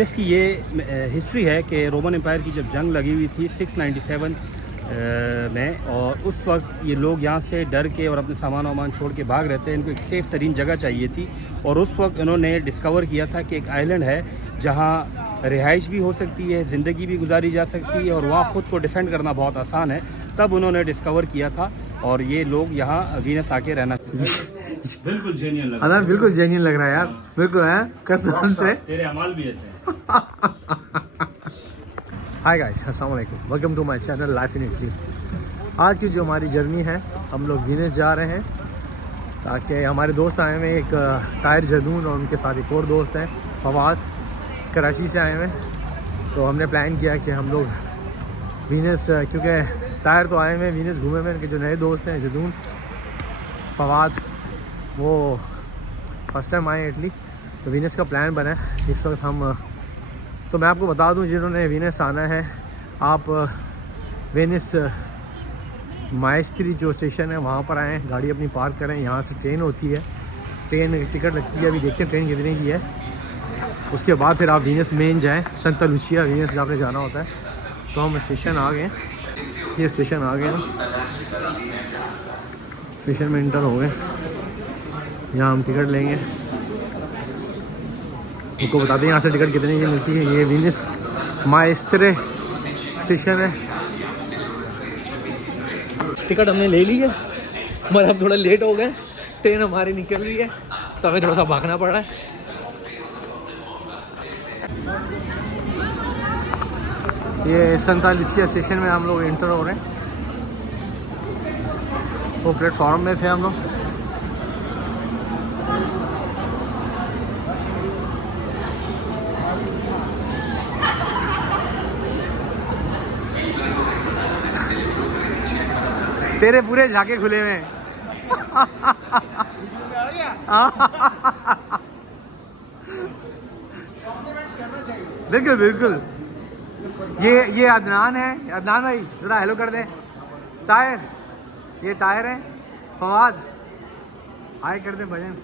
Venus की ये history है कि रोमन एम्पायर की जब जंग लगी हुई थी 697 में, और उस वक्त ये लोग यहाँ से डर के और अपने सामान वामान छोड़ के भाग रहे थे। इनको एक सेफ़ तरीन जगह चाहिए थी, और उस वक्त इन्होंने डिस्कवर किया था कि एक आइलैंड है जहाँ रिहाइश भी हो सकती है, ज़िंदगी भी गुजारी जा सकती है, और वहाँ ख़ुद को डिफेंड करना बहुत आसान है। तब उन्होंने डिस्कवर किया था, और ये लोग यहाँ वीनस आके रहना। बिल्कुल जेन्युइन लग रहा है। बिल्कुल जेन्युइन लग रहा है यार, बिल्कुल है कसम से। तेरे अमाल भी ऐसे हैं। हाय गाइस, अस्सलाम वालेकुम, welcome to my channel life in Italy. आज की जो हमारी जर्नी है, हम लोग वीनस जा रहे हैं ताकि हमारे दोस्त आए हुए हैं, एक ताहिर जदून और उनके साथ एक और दोस्त हैं फवाद, कराची से आए हुए हैं। तो हमने प्लान किया कि हम लोग वीनस, क्योंकि ताहिर तो आए हुए हैं वीनस घूमे हुए, उनके जो नए दोस्त हैं जदून, फवाद, वो फर्स्ट टाइम आए इटली। तो वीनस का प्लान बना है इस वक्त हम। तो मैं आपको बता दूं, जिन्होंने वीनस आना है, आप वेनिस माइस्ट्री जो स्टेशन है वहाँ पर आएँ, गाड़ी अपनी पार्क करें। यहाँ से ट्रेन होती है, ट्रेन टिकट लगती है, अभी देखते हैं ट्रेन कितने की है। उसके बाद फिर आप वीनस मेन जाएँ, संता लुचिया वीनस आपने जाना होता है। तो हम स्टेशन आ गए, ये स्टेशन आ गए, स्टेशन में इंटर हो गए। यहाँ हम टिकट लेंगे, उनको बताते हैं यहाँ से टिकट कितने की मिलती है। ये वीनस माइस्ट्री स्टेशन है। टिकट हमने ले ली है, मगर हम थोड़ा लेट हो गए, ट्रेन हमारी निकल रही है, तो हमें थोड़ा सा भागना पड़ रहा है। ये संता लुचिया स्टेशन में हम लोग एंटर हो रहे हैं। वो प्लेटफॉर्म में थे हम लोग। तेरे पूरे झाके खुले हुए हैं। बिल्कुल बिल्कुल। ये अदनान है, अदनान भाई ज़रा हेलो कर दे। ताहिर, ये ताहिर है, फवाद हाय कर दे भजन।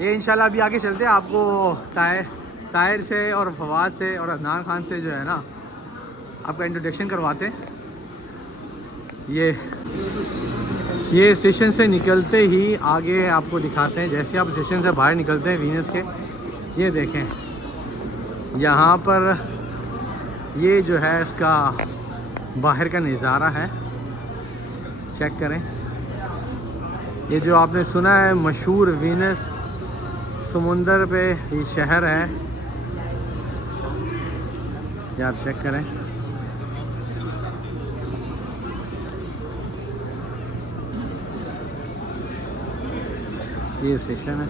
ये इंशाल्लाह अभी आगे चलते हैं, आपको ताहिर से और फवाद से और अदनान खान से जो है ना, आपका इंट्रोडक्शन करवाते हैं। ये स्टेशन से निकलते ही आगे आपको दिखाते हैं। जैसे आप स्टेशन से बाहर निकलते हैं वीनस के, ये देखें यहाँ पर, ये जो है इसका बाहर का नज़ारा है, चेक करें। ये जो आपने सुना है मशहूर वीनस समुंदर पे ये शहर है, ये आप चेक करें। ये स्टेशन है।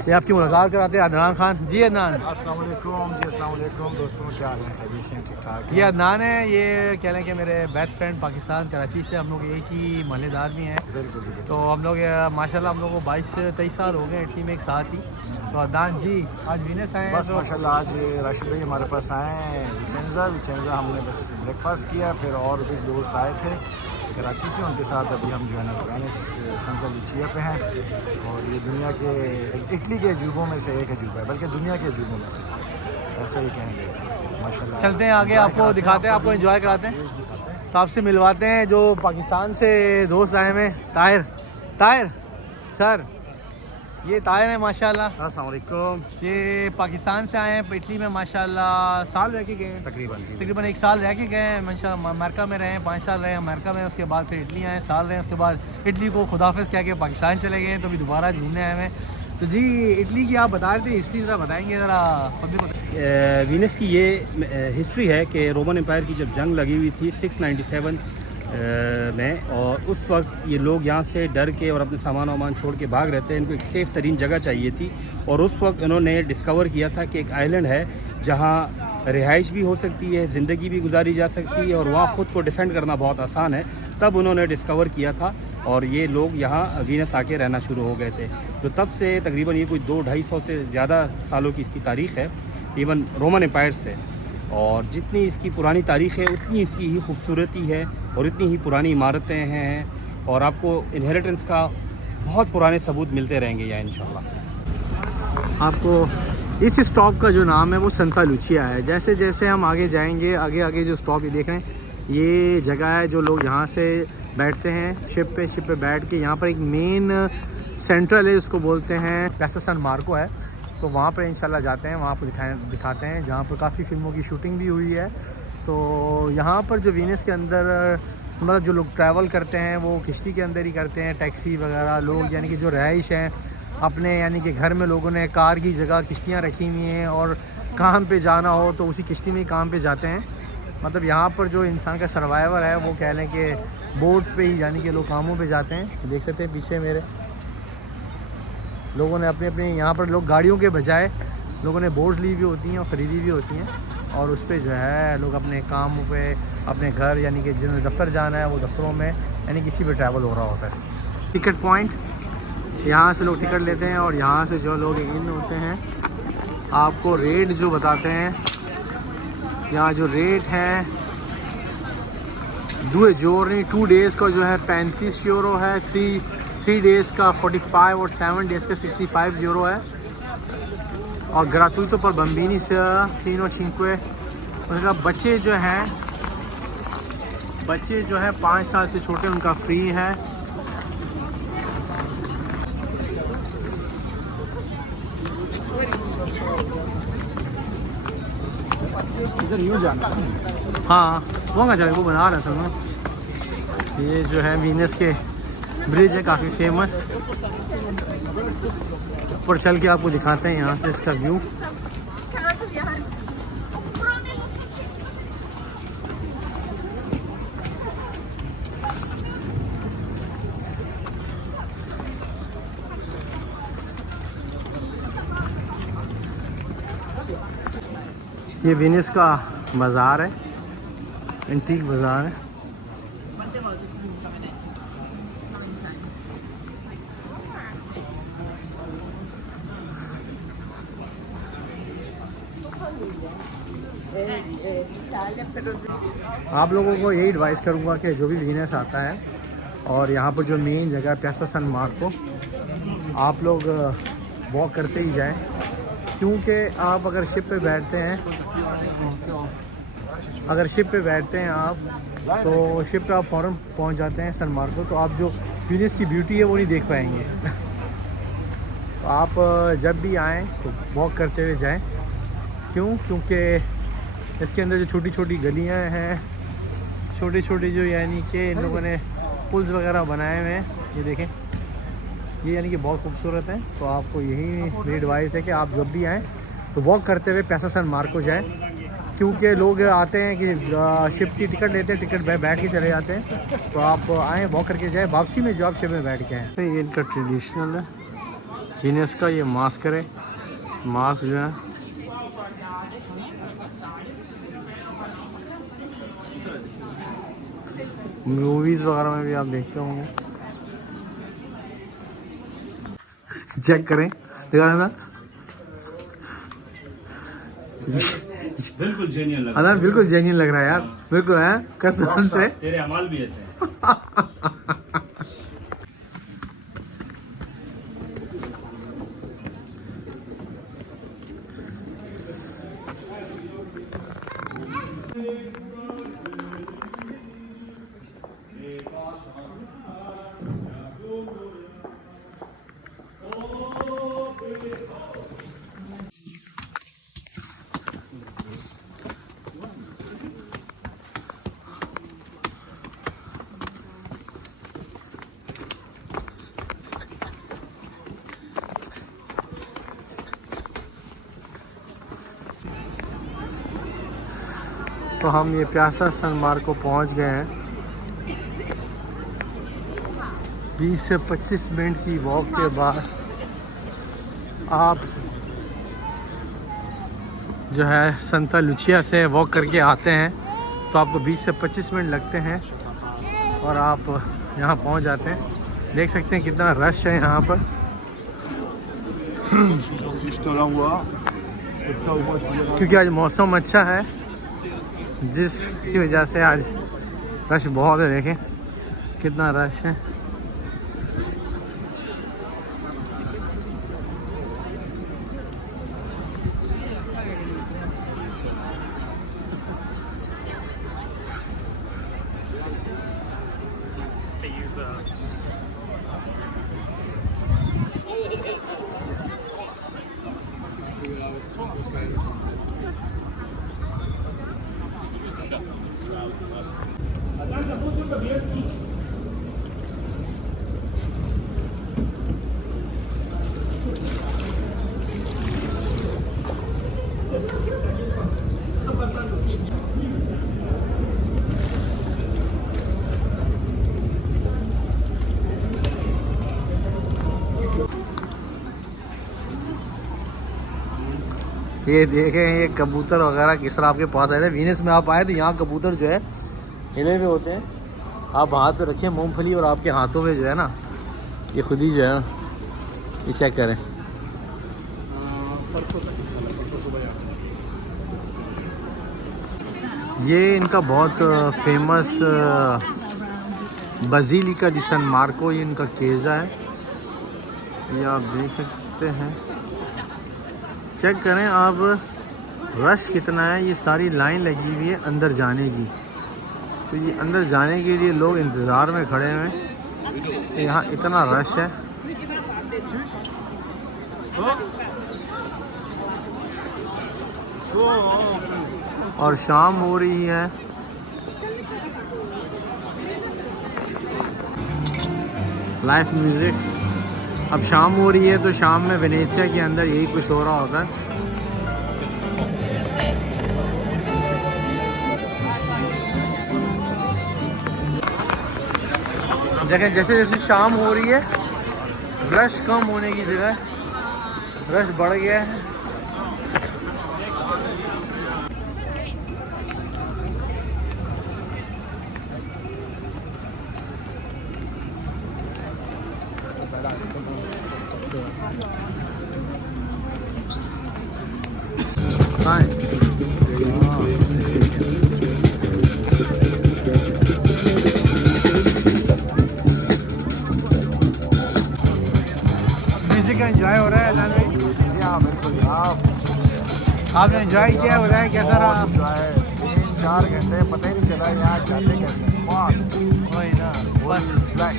से आपकी मुलाकात कराते हैं अदनान खान जी। अदनान अस्सलाम वालेकुम जी। अस्सलाम वालेकुम दोस्तों, क्या हाल है? खैरियत से? ठीक ठाक। ये अदनान है, ये कह लें कि मेरे बेस्ट फ्रेंड पाकिस्तान कराची से, हम लोग एक ही महल्लेदार भी हैं। बिल्कुल जी। तो हम लोग माशाल्लाह हम लोग को 22-23 साल हो गए इटली में एक साथ ही। तो अदनान जी आज वीनस आए बस तो माशाल्लाह आज राशिद भाई हमारे पास आए हैं विचेंजा हमने बस ब्रेकफास्ट किया, फिर और कुछ दोस्त आए थे कराची से, उनके साथ अभी हम जो है ना वेनिस संता लुचिया पे हैं। और ये दुनिया के, इटली के अजूबों में से एक अजूबा है, बल्कि दुनिया के अजूबों में से, ऐसा ही कहेंगे माशाल्लाह। चलते हैं आगे, आपको दिखाते हैं, आपको एंजॉय कराते हैं। तो आपसे मिलवाते हैं जो पाकिस्तान से दोस्त आए हुए। ताहिर सर, ये ताहिर है माशाल्लाह। अस्सलाम वालेकुम। ये पाकिस्तान से आए हैं इटली में माशाल्लाह, साल रह के गए हैं, तकरीबन 1 साल रह के गए हैं माशाल्लाह। अमेरिका में रहे हैं, 5 साल रहे हैं अमेरिका में, उसके बाद फिर इटली आए, साल रहे हैं, उसके बाद इटली को खुदाफिज कह के पाकिस्तान चले गए। तो अभी दोबारा घूमने आए हैं। तो जी इटली की आप बता रहे थे हिस्ट्री, ज़रा बताएंगे ज़रा पब्लिक। वीनस की ये हिस्ट्री है कि रोमन एम्पायर की जब जंग लगी हुई थी 697 में, और उस वक्त ये लोग यहाँ से डर के और अपने सामान वामान छोड़ के भाग रहे थे। इनको एक सेफ़ तरीन जगह चाहिए थी, और उस वक्त इन्होंने डिस्कवर किया था कि एक आइलैंड है जहाँ रिहाइश भी हो सकती है, ज़िंदगी भी गुजारी जा सकती है, और वहाँ ख़ुद को डिफेंड करना बहुत आसान है। तब उन्होंने डिस्कवर किया था, और ये लोग यहाँ वीनस आके रहना शुरू हो गए थे। तो तब से तकरीबन ये कोई 200-250 से ज़्यादा सालों की इसकी तारीख़ है, इवन रोमन एम्पायर से। और जितनी इसकी पुरानी तारीख़ है उतनी इसकी ही खूबसूरती है, और इतनी ही पुरानी इमारतें हैं, और आपको इनहेरिटेंस का बहुत पुराने सबूत मिलते रहेंगे यहाँ इंशाल्लाह। आपको इस स्टॉप का जो नाम है वो संता लुचिया है। जैसे जैसे हम आगे जाएंगे, आगे आगे जो स्टॉप ये देख रहे हैं, ये जगह है जो लोग यहाँ से बैठते हैं शिप पे बैठ के। यहाँ पर एक मेन सेंट्रल है, उसको बोलते हैं प्यासा सान मार्को है। तो वहाँ पर इंशाल्लाह जाते हैं, वहाँ पर दिखाते हैं, जहाँ पर काफ़ी फिल्मों की शूटिंग भी हुई है। तो यहाँ पर जो वीनस के अंदर मतलब जो लोग ट्रैवल करते हैं वो किश्ती के अंदर ही करते हैं, टैक्सी वगैरह लोग, यानी कि जो रहाइश हैं अपने, यानी कि घर में लोगों ने कार की जगह किश्तियाँ रखी हुई हैं और काम पे जाना हो तो उसी किश्ती में ही काम पे जाते हैं। मतलब यहाँ पर जो इंसान का सर्वाइवर है वो कह लें कि बोट्स पे ही, यानी कि लोग कामों पे जाते हैं। देख सकते हैं पीछे मेरे लोगों ने अपने अपने, यहाँ पर लोग गाड़ियों के बजाय लोगों ने बोट्स ली भी होती हैं और ख़रीदी भी होती हैं, और उस पर जो है लोग अपने काम पे, अपने घर, यानी कि जिन्हें दफ्तर जाना है वो दफ्तरों में, यानी किसी पे ट्रैवल हो रहा होता है। टिकट पॉइंट, यहाँ से लोग टिकट लेते हैं और यहाँ से जो लोग इन होते हैं आपको रेट जो बताते हैं। यहाँ जो रेट है 2 डेज़ का जो है 35 यूरो है, 3 डेज़ का 45 और 7 डेज़ का 65 यूरो है। और ग्रातुइतो पर बम्बिनी से फीनो चिंक्वे, उनका बच्चे जो हैं 5 साल से छोटे उनका फ्री है। इधर यूँ जाना। हाँ वो का जगह वो बना रहा है असल में। ये जो है वीनस के ब्रिज है, काफ़ी फेमस। ऊपर चल के आपको दिखाते हैं यहाँ से इसका व्यू। ये वीनस का बाज़ार है, एंटीक बाज़ार है। आप लोगों को यही एडवाइस करूँगा कि जो भी वीनस आता है और यहाँ पर जो मेन जगह प्यासा सान मार्को, आप लोग वॉक करते ही जाएं, क्योंकि आप अगर शिप पे बैठते हैं आप तो शिप पे आप फ़ौरन पहुँच जाते हैं सान मार्को, तो आप जो वीनस की ब्यूटी है वो नहीं देख पाएंगे। तो आप जब भी आएँ तो वॉक करते हुए जाएं। क्योंकि इसके अंदर जो छोटी छोटी गलियां हैं, छोटे छोटे जो, यानी कि इन लोगों ने पुल्स वगैरह बनाए हुए हैं, ये देखें, ये यानी कि बहुत खूबसूरत है। तो आपको यही मेरी एडवाइस है कि आप जब भी आएँ तो वॉक करते हुए प्यासा सान मार्को जाएँ, क्योंकि लोग आते हैं कि शिप की टिकट लेते हैं, टिकट बैठ के चले जाते हैं। तो आप आएँ, वॉक करके जाएँ, वापसी में जो आप शिप में बैठ के आएँ। ये इनका ट्रेडिशनल है वीनस का, ये मास्क है, मास्क जो है मूवीज़ वगैरह में भी आप देखते होंगे। चेक करें, दिखा ना, बिल्कुल जेन्युइन लग रहा है। बिल्कुल जेन्युइन लग रहा है यार, बिल्कुल है कसम से। तेरे अमाल भी ऐसे हैं। तो हम ये प्यासा सान मार्को पहुंच गए हैं। 20 से 25 मिनट की वॉक के बाद आप जो है संता लुचिया से वॉक करके आते हैं, तो आपको 20 से 25 मिनट लगते हैं और आप यहाँ पहुँच जाते हैं। देख सकते हैं कितना रश है यहाँ पर। क्योंकि आज मौसम अच्छा है, जिसकी वजह से आज रश बहुत है। देखें कितना रश है। ये देखें, ये कबूतर वगैरह किस तरह आपके पास आए थे। वीनस में आप आए तो यहाँ कबूतर जो है हिले हुए होते हैं। आप हाथ पे रखें मूंगफली और आपके हाथों में जो है ना ये खुद ही जो है ना ये चेक करें। ये इनका बहुत फेमस बजीलिका दी सन मार्को, ये इनका केजा है, ये आप देख सकते हैं। चेक करें आप रश कितना है। ये सारी लाइन लगी हुई है अंदर जाने की, तो ये अंदर जाने के लिए लोग इंतज़ार में खड़े हुए हैं। यहाँ इतना रश है। और शाम हो रही है। Live music. अब शाम हो रही है तो शाम में वेनेशिया के अंदर यही कुछ हो रहा होता है। देखें जैसे जैसे शाम हो रही है रश कम होने की जगह रश बढ़ गया है। म्यूजिक का एंजॉय हो रहा है अदनान भाई? जी हाँ बिल्कुल जनाब। आपने एंजॉय किया, बताएं कैसा रहा? एंजॉय 3-4 घंटे पता ही नहीं चला यहाँ जाते कैसे फास्ट। वही ना, बस फ्लैश।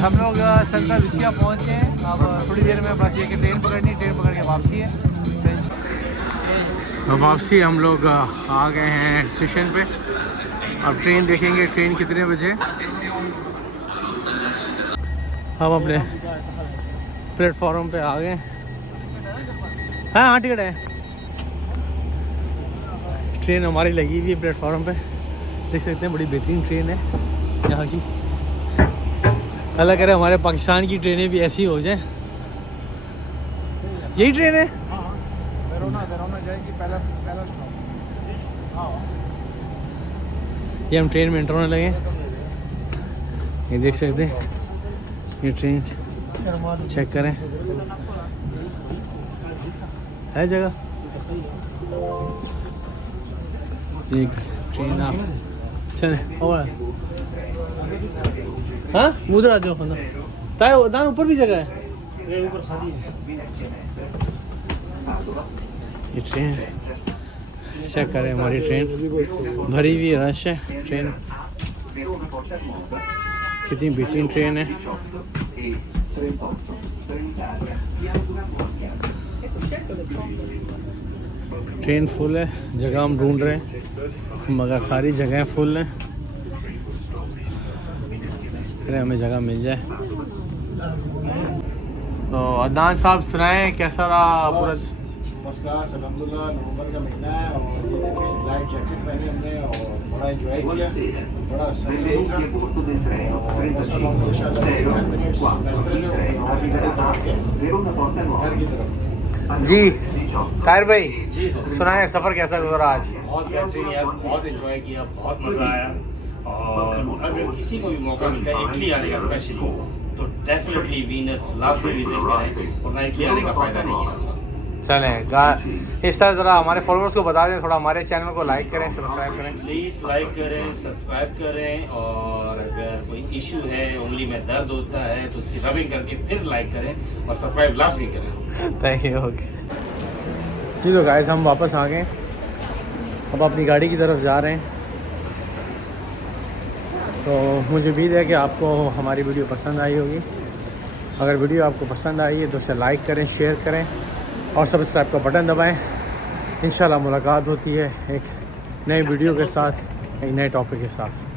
हम लोग संता लुचिया पहुँच गए हैं। अब थोड़ी देर में बस ये कि ट्रेन पकड़नी, ट्रेन पकड़ के वापसी है। वापसी हम लोग आ गए हैं स्टेशन पे। अब ट्रेन देखेंगे ट्रेन कितने बजे। हम अपने प्लेटफॉर्म पे आ गए। हाँ हाँ टिकट है। ट्रेन हमारी लगी हुई है प्लेटफॉर्म पे, देख सकते हैं। बड़ी बेहतरीन ट्रेन है यहाँ की। अल्लाह करे हमारे पाकिस्तान की ट्रेनें भी ऐसी हो जाएं। यही ट्रेन है? वेरोना जाएगी पहला स्टॉप। हाँ ये हम ट्रेन में एंटर होने लगे। ये देख सकते हैं, ये ट्रेन चेक करें, है जगह। ये ट्रेन आप चले और हाँ उधर आ जाओ। तार दान ऊपर भी जगह है। ये ट्रेन चेक करें, हमारी ट्रेन भरी हुई रश है। ट्रेन कितनी बेहतरीन ट्रेन है। ट्रेन फुल है, जगह हम ढूंढ रहे हैं मगर सारी जगह फुल हैं। फिर हमें जगह मिल जाए। तो अदनान साहब सुनाएं कैसा रहा पूरा? फर्स्ट क्लास अल्हम्दुलिल्लाह। नवंबर का महीना है और ये देखें लाइफ जैकेट पहनी हमने और बड़ा एंजॉय किया। बड़ा सही था। बस अब हम इंशाल्लाह 10 मिनट्स रास्ते घर की तरफ। जी ताहिर भाई जी सर। सुनाएं सफ़र कैसा गुजरा आज? बहुत बेहतरीन यार, बहुत एंजॉय किया, बहुत मज़ा आया। और अगर किसी को भी मौका मिलता है इटली आने का स्पेशली, तो डेफिनेटली वीनस लास्ट में विजिट करें, वरना इटली आने का फ़ायदा नहीं है। चलें इस तरह ज़रा हमारे फॉलोअर्स को बता दें, थोड़ा हमारे चैनल को लाइक करें, सब्सक्राइब करें। प्लीज़ लाइक करें, सब्सक्राइब करें। और अगर कोई इशू है, उंगली में दर्द होता है, तो उसकी रबिंग करके फिर लाइक करें और सब्सक्राइब लाजमी करें। Thank you. ओके जी, तो गाइस हम वापस आ गए। अब अपनी गाड़ी की तरफ जा रहे हैं। तो मुझे उम्मीद है कि आपको हमारी वीडियो पसंद आई होगी। अगर वीडियो आपको पसंद आई है तो उसे लाइक करें, शेयर करें और सब्सक्राइब का बटन दबाएं। इंशाल्लाह मुलाकात होती है एक नए वीडियो के साथ, एक नए टॉपिक के साथ।